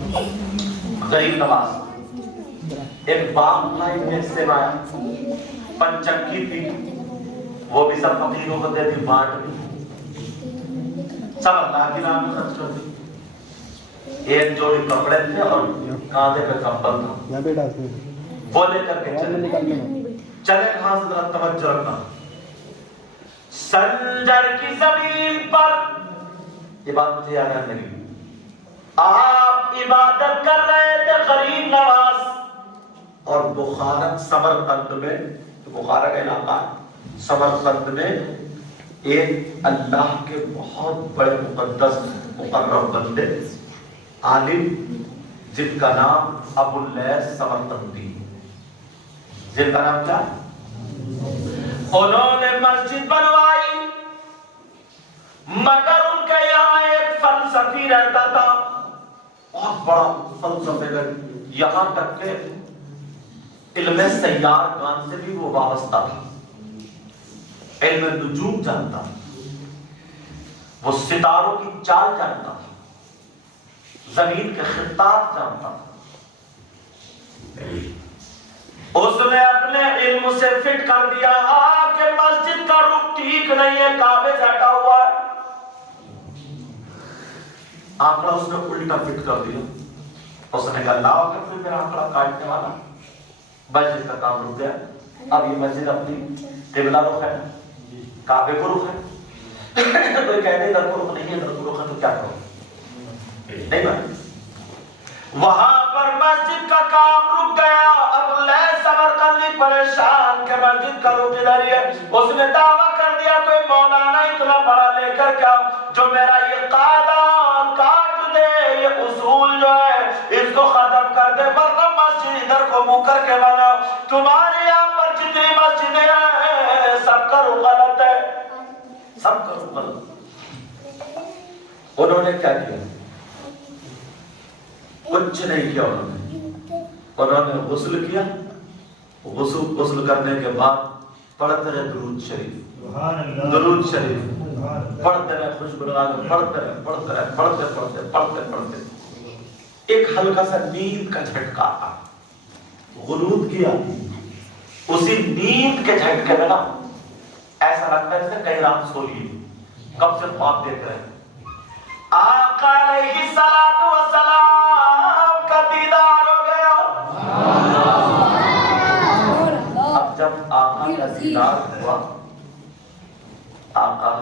غریب نواز ایک باغ تھا، ایک سے آیا، پنچکی تھی، وہ بھی سب فقیروں کو دیتی، بانٹ دی، سب اللہ کے نام میں خرچ کر دی۔ ایک جوڑی کپڑے تھے اور کاندھے پہ کمبل تھا، وہ لے کر کے چلے کہاں سے ذرا توجہ رکھنا، سنجر کی زمین پر، یہ بات مجھے یاد ہے لگی، آپ عبادت کر رہے تھے غریب نواز، اور بخارک سمرقند میں، بخارا کا علاقہ سمرقند میں ایک اللہ کے بہت بڑے مقدس مقرب بندے عالم جن کا نام ابو اللیث سمرقندی، جن کا نام کیا، انہوں نے مسجد بنوائی، مگر ان کے یہاں ایک فلسفی رہتا تھا، بہت بڑا فلسفے کا، یہاں تک کہ علم سیار کان سے بھی وہ وابستہ تھا، علم نجوم جانتا، وہ ستاروں کی چال جانتا، زمین کے خطات جانتا، اس نے اپنے علم سے فٹ کر دیا کہ مسجد کا رخ ٹھیک نہیں ہے، کعبے سے ہٹا ہوا ہے، آنکڑا اس نے الٹا فٹ کر دیا، اس نے کہا لاؤ کہ پھر میرا آنکڑا کاٹنے والا، مسجد کا کام رک گیا، اب یہ مسجد اپنی قبلہ رخ ہے، کعبے کو رخ ہے، کوئی کہتے ہیں ادھر کو رخ نہیں ہے، ادھر کو رخ ہے تو کیا کرو، نہیں بات، وہاں پر مسجد کا کام رک گیا، ابو اللیث سمرقندی پریشان کہ مسجد کا رک ادھر ہی ہے، اس نے دعویٰ کر دیا کوئی مولانا اتنا بڑا لے کر کیا جو میرا یہ قاعدہ کاٹ دے، یہ اصول جو ہے اس کو ختم کر دے، ورنہ مسجد ادھر کو منہ کر کے بناؤ، تمہارے یہاں پر جتنی مسجدیں ہیں سب کا رخ غلط ہے، سب کا رخ غلط۔ انہوں نے کیا کیا؟ کچھ نہیں کیا، انہوں نے غسل کیا، غسل کرنے کے بعد پڑھتے رہے درود شریف، درود شریف پڑھتے رہے، خوشبو لگا کے پڑھتے رہے، پڑھتے رہے، پڑھتے پڑھتے پڑھتے پڑھتے ایک ہلکا سا نیند کا جھٹکا آیا، غنود کیا، اسی نیند کے جھٹکے میں نا ایسا لگتا ہے جیسے کئی رات سو لی، کب سے خواب دیکھ رہے ہیں، آقا علیہ الصلوۃ والسلام کا دیدار ہو گیا۔ اب جب آقا کا دیدار ہوا، آقا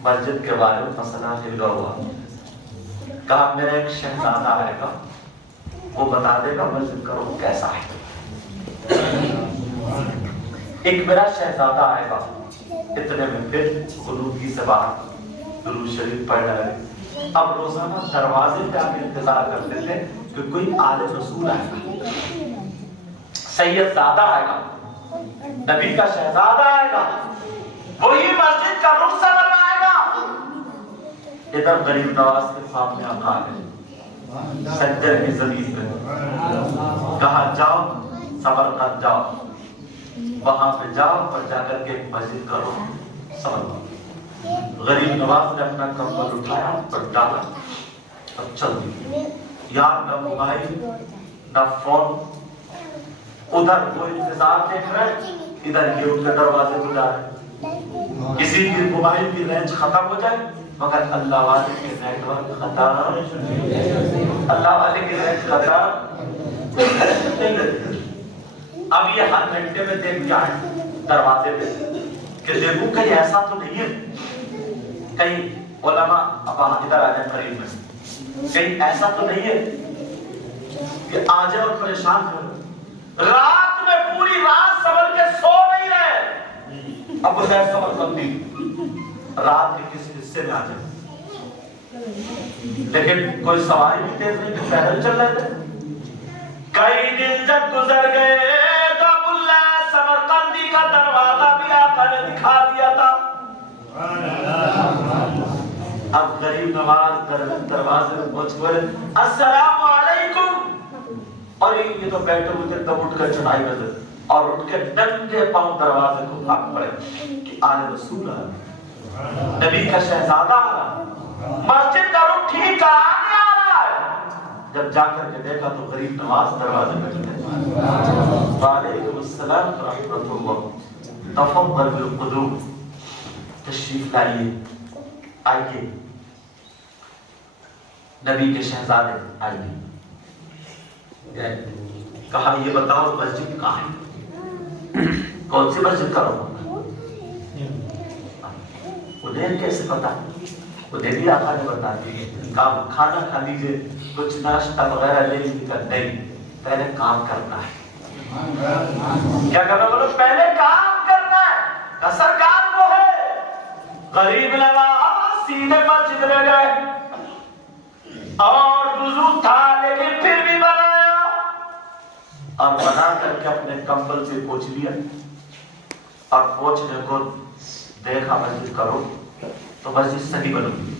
مسجد کے بارے میں مسئلہ ہل ہوا، کہا میرا ایک شہزادہ آئے گا، وہ بتا دے گا مسجد کا رخ کیسا ہے، ایک میرا شہزادہ آئے گا، اتنے میں پھر غنودگی سے باہر درود شریف پڑھ رہے۔ اب روزانہ دروازے پہ آ کے انتظار کرتے تھے کہ کوئی آل رسول آئے گا، سید زادہ آئے گا، نبی کا شہزادہ آئے گا، وہی مسجد کا رخ سنوائے گا۔ ادھر غریب نواز کے سامنے آقا آ گئے، سجدے کی زمین پہ، کہا جاؤ سمرقند جاؤ، وہاں پہ جاؤ اور جا کر کے مسجد کا رخ سنوائے۔ غریب نواز نے اپنا کمبل اٹھایا اور ڈالا اور چل دی، یار نہ موبائل نہ فون، ادھر وہ انتظار دیکھ رہے، ادھر یہ ان کے دروازے کو جا رہے، کسی کی موبائل کی رینج ختم ہو جائے مگر اللہ والے کے نیٹ ورک ختم، اللہ والے کی رینج ختم نہیں رہتی۔ اب یہ ہر گھنٹے میں دیکھ کے آئے دروازے پہ کہ دیکھو کہیں ایسا تو نہیں ہے، کہیں علماء اب ادھر آ جائیں قریب میں، کہیں ایسا تو نہیں ہے کہ آ جائے اور پریشان کر، رات میں پوری رات سنبھل کے سو نہیں رہے، اب بجائے سمرقندی رات کے کسی حصے میں آ جائے، لیکن کوئی سواری بھی تیز نہیں کہ پیدل چل رہے تھے۔ کئی دن جب گزر گئے تو ابو اللیث سمرقندی کا دروازہ بھی آقا نے دکھا دیا تھا۔ اب غریب نواز دروازے میں پہنچ گئے، السلام علیکم، اور یہ تو بیٹھے ہوئے تھے، تب اٹھ کر چڑھائی میں سے اور اٹھ کے ننگے پاؤں دروازے کو بھاگ پڑے کہ آل رسول آئے، نبی کا شہزادہ آ رہا، مسجد کا رخ ٹھیک کرانے آ رہا ہے۔ جب جا کر کے دیکھا تو غریب نواز دروازے پہ کھڑے. وعلیکم السلام ورحمۃ اللہ. تفضل بالقدوم, تشریف لائیے, آئیے. نبی کے شہزادے آئیے. کہا یہ بتاؤ مسجد کہاں ہے, کون سی مسجد کا رہا؟ انہیں کیسے پتا؟ انہیں بھی آقا نے بتا دیا. کھانا کھا لیجیے, کچھ ناشتہ وغیرہ لے لیجیے. نہیں, پہلے کام کرنا ہے. کیا کرنا بولو؟ پہلے کام کرنا ہے. سرکار کو ہے غریب نواز سیدھے مسجد میں گئے اور وضو تھا لیکن پھر بھی بنایا اور بنا کر کے اپنے کمبل سے پوچھ لیا اور پوچھنے کو دیکھا مسجد کرو تو مسجد صحیح بنو گی.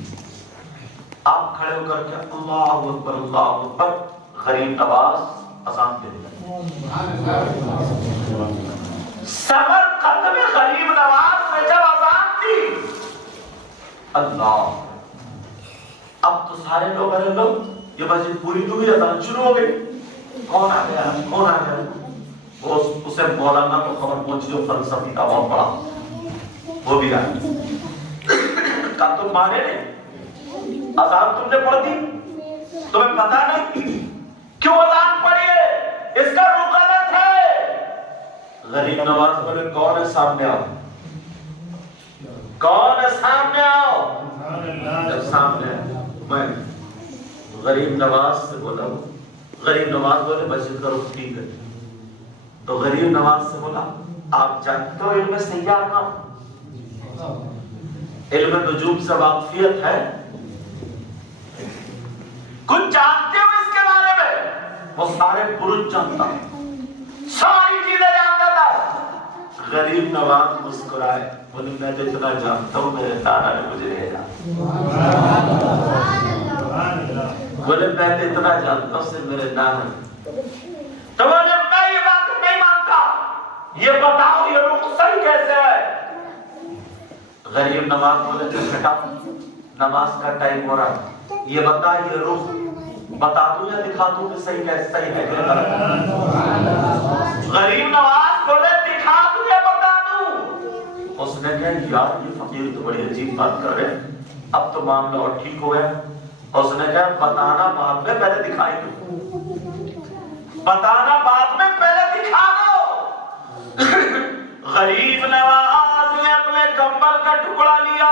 آپ کھڑے ہو کر کے اللہ اکبر اللہ اکبر, غریب نواز اذان دے دیا. سمر قدم غریب نواز میں جب اذان دی, اللہ, اب تو سارے لوگ ارے لوگ یہ مسجد پوری ڈوبی, اذان شروع ہو گئی. کون آ گیا, کون آ گیا؟ وہ اسے مولانا کو خبر پہنچی جو فلسفی کا بہت بڑا, وہ بھی آیا. کہا تم مانے نہیں, اذان تم نے پڑھ دی, تمہیں پتا نہیں کیوں اذان پڑھی ہے, اس کا رخ غلط ہے. غریب نواز بولے کون ہے سامنے آؤ, کون ہے سامنے آؤ. جب سامنے میں غریب نواز سے بولا, غریب نواز بولے مسجد کا رخ ٹھیک ہے. تو غریب نواز سے بولا آپ جانتے ہو علم سیاح کا, علم نجوم سے واقفیت ہے, کچھ جانتے ہو اس کے بارے میں؟ وہ سارے برج جانتا, ساری چیزیں جانتا تھا. غریب نواز مسکرائے, بولے میں جتنا جانتا ہوں میرے نانا نے مجھے بھیجا. بولے میں اتنا جانتا ہوں صرف میرے نانا نے. تو بولے میں یہ بات نہیں مانتا, یہ بتاؤ یہ رخ صحیح کیسے ہے؟ غریب نواز بولے بیٹا نماز کا ٹائم ہو رہا ہے, یہ بتا یہ رخ بتا دوں یا دکھا دوں کہ صحیح ہے, صحیح ہے کہ غلط ہے؟ غریب نواز بولے دکھا دوں یا بتا دوں؟ اس نے کہا یار یہ فقیر تو بڑی عجیب بات کر رہے, اب تو معاملہ اور ٹھیک ہو گیا. اس نے کہا بتانا بعد میں, پہلے دکھائی دو. بتانا بعد میں, پہلے دکھا دو. غریب نواز نے اپنے کمبل کا ٹکڑا لیا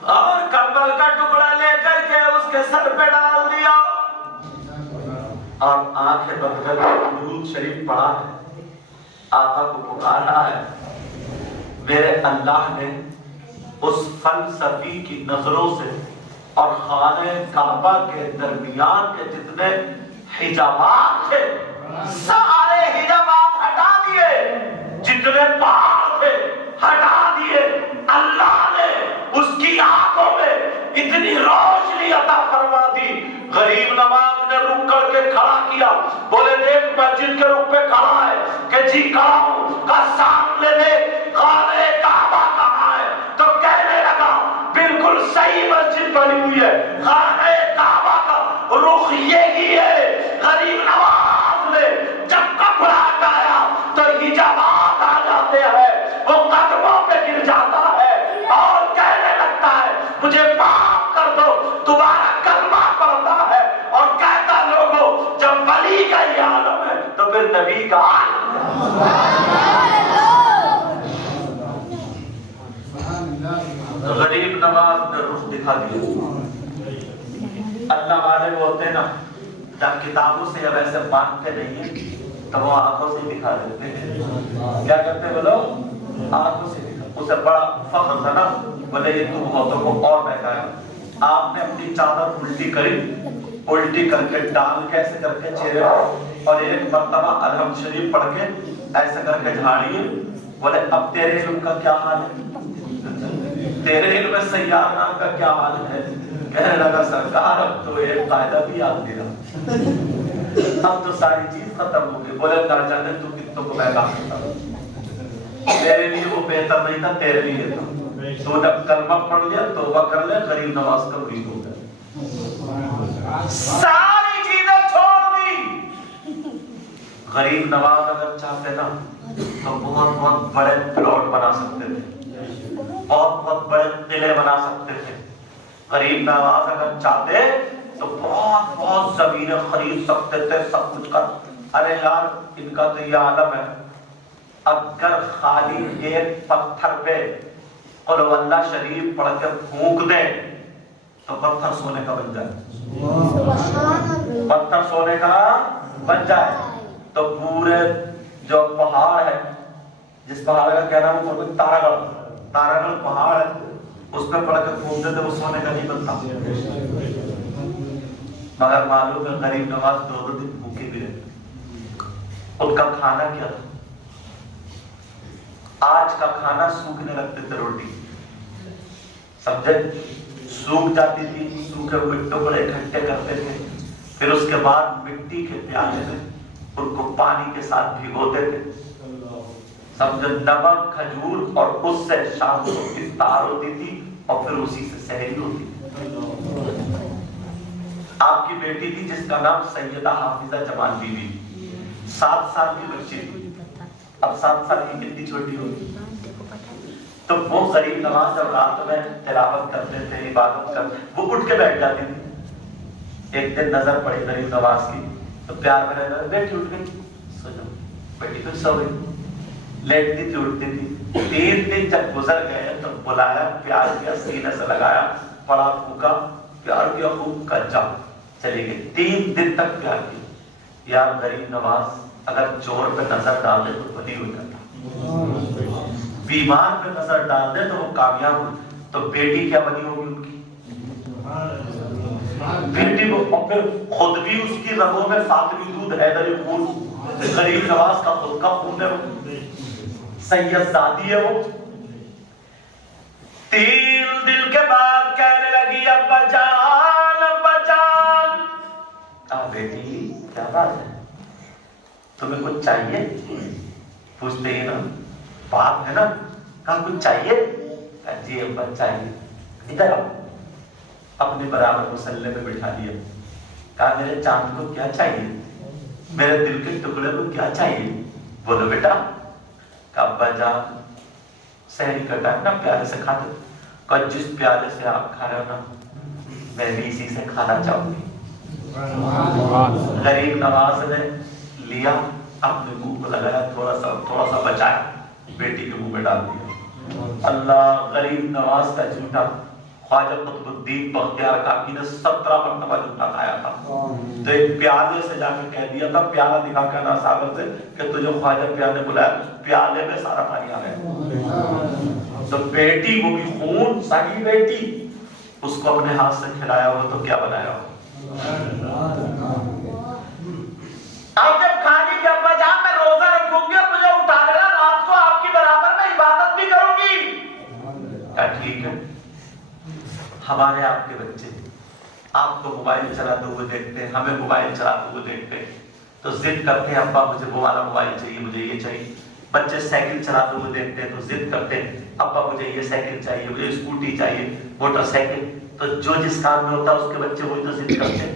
اور کمبل کا ٹکڑا لے کر کے اس کے سر پہ ڈال دیا اور آنکھیں بند کر کے درود شریف پڑھا ہے, آقا کو پکارا ہے. میرے اللہ نے اس فلسفی کی نظروں سے اور خانہ کعبہ کے درمیان کے جتنے حجابات تھے سارے حجابات ہٹا دیے, جتنے پہاڑ تھے ہٹا دیے. اللہ نے اس کی آنکھوں میں اتنی روشنی عطا فرما دی. غریب نواز نے رک کر کے کھڑا کیا, بولے دیکھ مسجد کے رخ پہ کھڑا ہے, کہ جی کھڑا ہوں. کا سامنے دیکھ خانہ کعبہ کہاں ہے, تو کہنے لگا بالکل صحیح مسجد بنی ہوئی ہے, خانہ کعبہ کا رخ یہی ہے. غریب نواز نے جب کپڑا ہٹایا تو حجابات آ جاتے ہیں, وہ قدموں پہ گر جاتا ہے اور کہنے لگتا ہے مجھے معاف کر دو. دوبارہ کلمہ پڑھتا ہے اور کہتا لوگوں جب ولی کا یہ عالم ہے تو پھر نبی کا عالم ہے. غریب نواز نے رخ دکھا دیا. اللہ والے وہ ہوتے ہیں نا جب کتابوں سے یا ویسے باندھتے نہیں ہیں تو وہ آنکھوں سے دکھا دیتے ہیں. کیا کرتے بولو؟ آنکھوں سے دکھا. اسے بڑا فخر تھا نا, بولے یہ تو بہتوں کو اور بہتایا. آپ نے اپنی چادر الٹی کری, الٹی کر کے ڈال کے ایسے کر کے چہرے اور ایک مرتبہ الحمد شریف پڑھ کے ایسے کر کے جھاڑیے. بولے اب تیرے علم کا کیا حال ہے, تیرے علم سیار نام کا کیا حال ہے؟ کہنے لگا سرکار اب تو ایک قاعدہ بھی یاد نہیں رہا, اب تو ساری چیز ختم ہو گئی. بولے نہ جانے تو کتوں کو پیدا کرتا, تیرے لیے وہ بہتر نہیں تھا, تیرے لیے تھا. تو جب کلمہ پڑھ لیا توبہ کر لیا, غریب نواز کا مرید ہو گیا. ساری چیزیں چھوڑ دی. غریب نواز اگر چاہتے نا تو بہت بہت بڑے پلاٹ بنا سکتے تھے, بہت بہت بڑے قلعے بنا سکتے تھے. غریب نواز اگر چاہتے تو بہت بہت زمینیں خرید سکتے تھے, سب کچھ کر. ارے یار ان کا تو یہ عالم ہے, اگر خالی ایک پتھر پہ قل ہو اللہ شریف پڑھ کے پھونک دے تو پتھر سونے کا بن جائے, پتھر سونے کا بن جائے. تو پورے جو پہاڑ ہے, جس پہاڑ کا کیا نام ہے, تارا گڑھ, تارا گڑھ پہاڑ ہے, اس پہ پڑھ کے پھونک دیتے وہ سونے کا نہیں بنتا. مگر معلوم ہے غریب نواز 2 دن بھوکے بھی رہتے. ان کا کھانا کیا تھا؟ آج کا کھانا سوکھنے لگتے تھے روٹی, سمجھے, سوکھ جاتی تھی, سوکھے ہوئے ٹکڑے اکٹھے کرتے تھے, پھر اس کے بعد مٹی کے پیالے میں ان کو پانی کے ساتھ بھگوتے تھے, سمجھے, نمک کھجور, اور اس سے شام کو افطار ہوتی تھی اور پھر اسی سے سحری ہوتی تھی. آپ کی بیٹی تھی جس کا نام سیدہ حافظہ جمال بی بی, 7 سال کی بچی تھی. اب 7 سال کی کتنی چھوٹی ہوگی. تو وہ غریب نواز جب رات میں تلاوت کرتے تھے, عبادت کرتے, وہ اٹھ کے بیٹھ جاتی تھی. ایک دن نظر پڑی غریب نواز کی تو پیار میں رہتا, بیٹی اٹھ گئی, سو جاؤ. بیٹی پھر سو گئی, لیٹتی تھی, اٹھتی تھی. 3 دن جب گزر گئے تو بلایا, پیار کیا, سینے سے لگایا, پڑا, پھونکا, پیار کیا خوب, کچا, چلی گئی. 3 دن تک پیار کی. یار غریب نواز اگر چور پہ نظر ڈال دے تو بلی ہو جاتا, بیمار پہ نظر ڈال دے تو وہ کامیاب ہو. تو بیٹی کیا بنی ہوگی ان کی, بیٹی کو, اور پھر خود بھی اس کی رگوں میں فاطمی دودھ حیدری خون, غریب نواز کا خود کا خون ہے, سید زادی ہے وہ. 3 دن کے بعد کہنے لگی ابا جان, ابا جان. بیٹی کیا بات ہے, تمہیں کچھ چاہیے؟ پوچھتے ہی نا, باپ ہے نا, کہا کچھ چاہیے؟ جی ابا چاہیے. ادھر آؤ. اپنے برابر مسلے میں بٹھا دیا. کہا میرے چاند کو کیا چاہیے, میرے دل کے ٹکڑے کو کیا چاہیے, بولو بیٹا. کہا ابا جان سحری کا ٹائم نا, پیالے سے کھاتے. کہا جس پیالے سے آپ کھا رہے ہو نا میں بھی اسی سے کھانا چاہوں گی. غریب نواز نے لیا, اپنے منہ کو لگایا, تھوڑا سا بچایا, بیٹی کے منہ میں ڈال دیا. اللہ, غریب نواز کا جھوٹا خواجہ قطب الدین بختیار کاکی نے 17 مرتبہ جھوٹا کھایا تھا. تو ایک پیالے سے جا کے کہہ دیا تھا, پیالہ دکھا کے نا ساگر سے, کہ تجھے خواجہ پیار نے بلایا, پیالے میں سارا پانی آ گیا. تو بیٹی, وہ بھی خون صحیح بیٹی, اس کو اپنے ہاتھ سے کھلایا ہو تو کیا بنایا ہو. اب جب کھانے کے ابا جان میں روزہ رکھوں گی اور مجھے اٹھا لینا رات کو, آپ کی برابر میں عبادت بھی کروں گی. کہا ٹھیک ہے. ہمارے آپ کے بچے آپ کو موبائل چلاتے ہوئے دیکھتے ہیں, ہمیں موبائل چلاتے ہوئے دیکھتے ہیں, تو ضد کرتے ہیں ابا مجھے وہ والا موبائل چاہیے, مجھے یہ چاہیے. بچے سائیکل چلاتے ہوئے دیکھتے ہیں تو ضد کرتے ہیں ابا مجھے یہ سائیکل چاہیے, مجھے اسکوٹی چاہیے, موٹر سائیکل. تو جو جس کام میں ہوتا ہے اس کے بچے وہی تو ضد کرتے ہیں.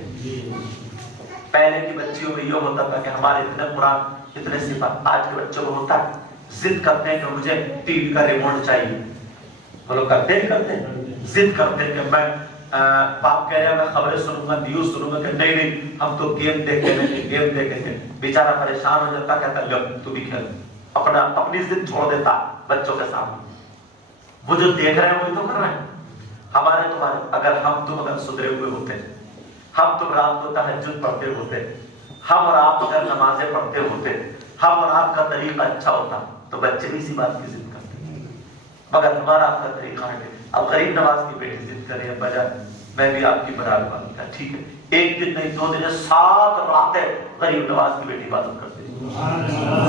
پہلے کی بچیوں میں یہ ہوتا تھا کہ ہمارے اتنے قرآن, اتنے صفات. آج کے بچوں کو ہوتا ہے, ضد کرتے ہیں کہ مجھے ٹی وی کا ریموٹ چاہیے. وہ لوگ کرتے نہیں کرتے, ضد کرتے ہیں کہ میں باپ کہہ رہے ہیں میں خبریں سنوں گا, نیوز سنوں گا, کہ نہیں ہم تو گیم دیکھیں گے, گیم دیکھیں گے. بیچارہ پریشان ہو جاتا, کہتا لو تو بھی کھیل, اپنی ضد چھوڑ دیتا بچوں کے سامنے. وہ جو دیکھ رہے ہیں وہی تو کر رہے ہیں. ہمارے تمہارے اگر ہم تم اگر سدھرے ہوئے ہوتے, ہم تم رات کو تہجد پڑھتے ہوتے, ہم اور آپ اگر نمازیں پڑھتے ہوتے, ہم اور آپ کا طریقہ اچھا ہوتا تو بچے بھی اسی بات کی ضد کرتے. مگر ہمارا آپ کا طریقہ ہے. اب غریب نواز کی بیٹی ضد کرے بجائے میں بھی آپ کی برابر بات کیا, ٹھیک ہے. 1 دن نہیں 2 دن 7 راتیں غریب نواز کی بیٹی عبادت کرتی,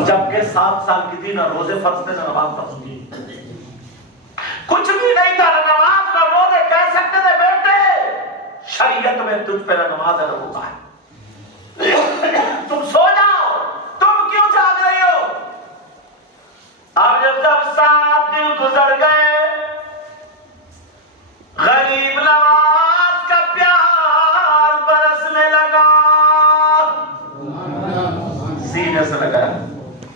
جبکہ 7 سال کی تھی, نہ روزے فرض تھے نہ نماز فرض تھی, کچھ بھی نہیں تھا, نہ نماز نہ روزے. کہہ سکتے تھے بیٹے شریعت میں تجھ پہ نہ نماز ہے نہ روزہ ہے, تم سو جاؤ, تم کیوں جاگ رہی ہو. اب جب 7 دن گزر گئے, غریب نواز کا پیار برس سینے سے لگایا،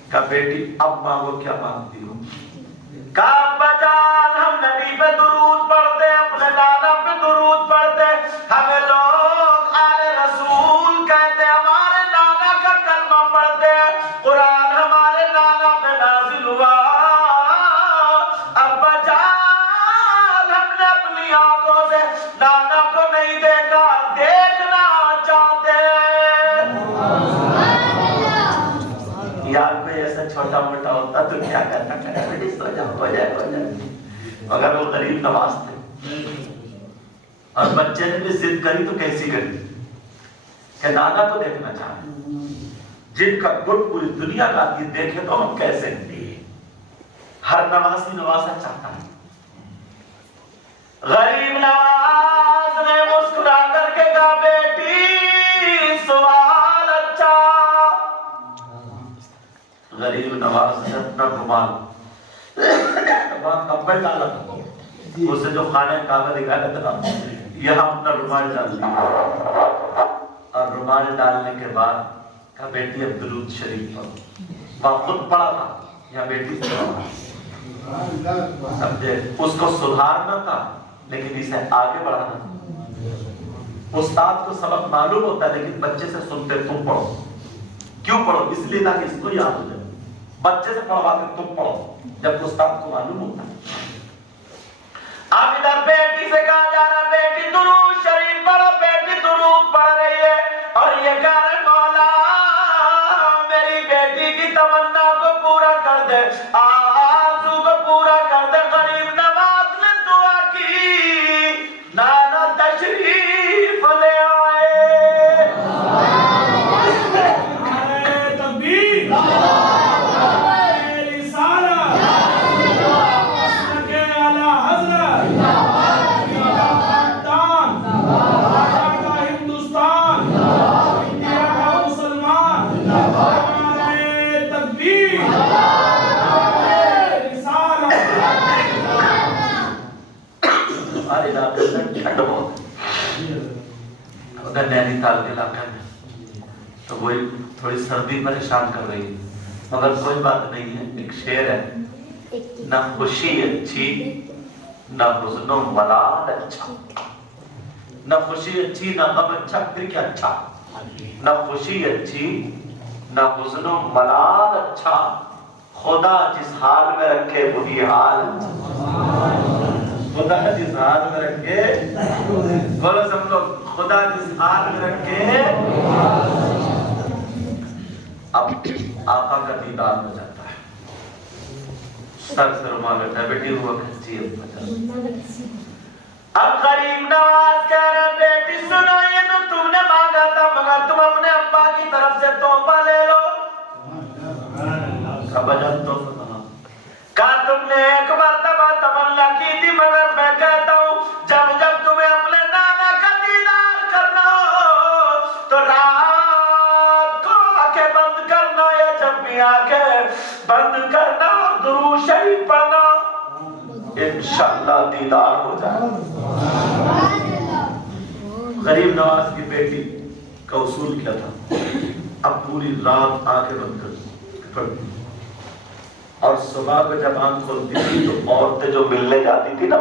کہا بیٹی اب مانگو کیا مانگتی ہو؟ کہا ابا جان ہم نبی پہ درود پڑھتے، اپنے نانا پہ درود پڑھتے، ہمیں لوگ آل رسول کہتے، ہمارے نانا کا کلمہ پڑھتے، قرآن ہمارے نانا پہ نازل ہوا، ابا جان ہم نے اپنی آنکھوں سے نانا کو نہیں دیکھا، دیکھنا چاہتے۔ یار کوئی ایسا چھوٹا موٹا ہوتا تو کیا کرتا، کہتا بیٹی سو جاؤ، ہو جائے ہو جائے، مگر وہ غریب نواز تھے، اور بچے نے بھی ضد کری تو کیسی کری کہ نانا کو دیکھنا چاہتے، جن کا گٹ پوری دنیا کا آتی دیکھے تو ہم کیسے دیے، ہر نواسی نوازا چاہتا ہے۔ غریب نواز نے مسکرا کر کے کہا بیٹی سوال اچھا۔ غریب نواز نے اپنا رومال کپڑ ڈالا، اسے جو خانہ کعبہ دکھایا تھا یہاں اپنا رومال ڈال دیا، اور رومال ڈالنے کے بعد کہا بیٹی اب درود شریف پڑھو۔ وہاں خود پڑھا تھا، یہاں بیٹی سے پڑھا، سمجھے اس کو سدھارنا تھا لیکن اسے آگے بڑھانا تھا۔ استاد کو سبق معلوم ہوتا ہے لیکن بچے سے سنتے تم پڑھو، کیوں پڑھو؟ اس لیے تاکہ اس کو یاد ہو جائے، بچے سے پڑھوا کے تم پڑھو جب استاد کو معلوم ہوتا ہے۔ اب ادھر بیٹی سے کہا جا رہا بیٹی درود شریف پڑھو، بیٹی درود پڑھ رہی ہے اور یہ کہہ رہے مولا میری بیٹی کی تمنا کو پورا کر دے، آرزو کو پورا کر دے۔ غریب نواز نے دعا کی، نانا تشریف لے آئے۔ نینی تال کے علاقے میں تو وہی تھوڑی سردی پریشان کر رہی ہے، مگر کوئی بات نہیں ہے، ایک شعر ہے، نہ خوشی اچھی نہ حزن و ملال اچھا، نہ خوشی اچھی نہ غم اچھا، پھر کیا اچھا؟ نہ خوشی اچھی نہ حزن و ملال اچھا، خدا جس حال میں رکھے وہی حال اچھا۔ خدا جس حال میں رکھے، بولو سب لوگ، خدا جس حال میں رکھے۔ اب آقا کا دیدار ہو جاتا ہے، سر سے رومال اٹھا، بیٹی ہوا کھچی اب غریب نواز کہہ رہے بیٹی سنو یہ تو تم نے مانگا تھا مگر تم اپنے ابا کی طرف سے تحفہ لے لو۔ کہا تم نے ایک مرتبہ تمنا کی تھی مگر میں کہتا ہوں جب جب تمہیں اپنے نانا کا دیدار کرنا ہو تو رات کو آنکھیں بند کرنا، یا جب بھی آنکھیں بند کرنا اور درود شریف پڑھنا، انشاءاللہ دیدار ہو جائے۔ غریب نواز کی بیٹی کا اصول کیا تھا؟ اب پوری رات آنکھیں بند کرتی اور صبح کو جب آنکھ کھولتی تھی تو عورتیں جو ملنے جاتی تھی نا،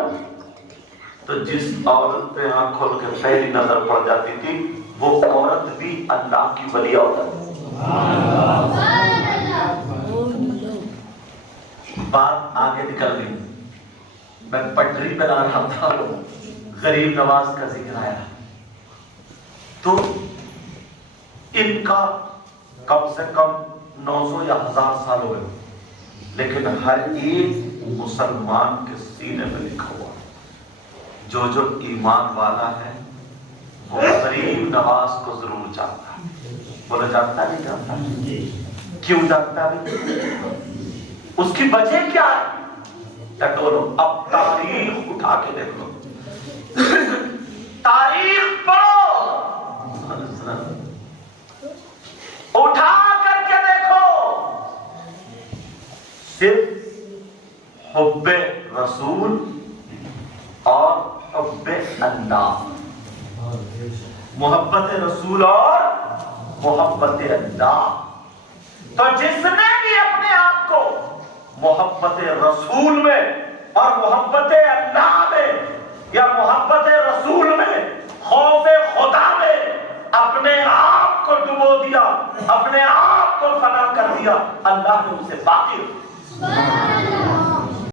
تو جس عورت پہ آنکھ کھول کے پہلی نظر پڑ جاتی تھی وہ عورت بھی اللہ کی ولی عورت۔ بات آگے نکل گئی، میں پٹری پہ لا رہا تھا، غریب نواز کا ذکر آیا تو ان کا کم سے کم 900 یا 1000 سال ہوئے، لیکن ہر ایک مسلمان کے سینے میں لکھا ہوا جو جو ایمان والا ہے وہ غریب نواز کو ضرور جانتا ہے۔ بولا جانتا نہیں جانتا؟ کیوں جانتا نہیں؟ اس کی وجہ کیا ہے؟ ٹٹولو، اب تاریخ اٹھا کے دیکھ لو، تاریخ پڑھو، اٹھا کر کے دیکھو، صرف حب رسول اور حب اللہ، محبت رسول اور محبت اللہ، تو جس نے بھی اپنے آپ کو محبت رسول میں اور محبت اللہ میں یا محبت رسول میں خوف خدا میں اپنے آپ کو ڈبو دیا، اپنے آپ کو فنا کر دیا، اللہ نے اسے باقی رکھا۔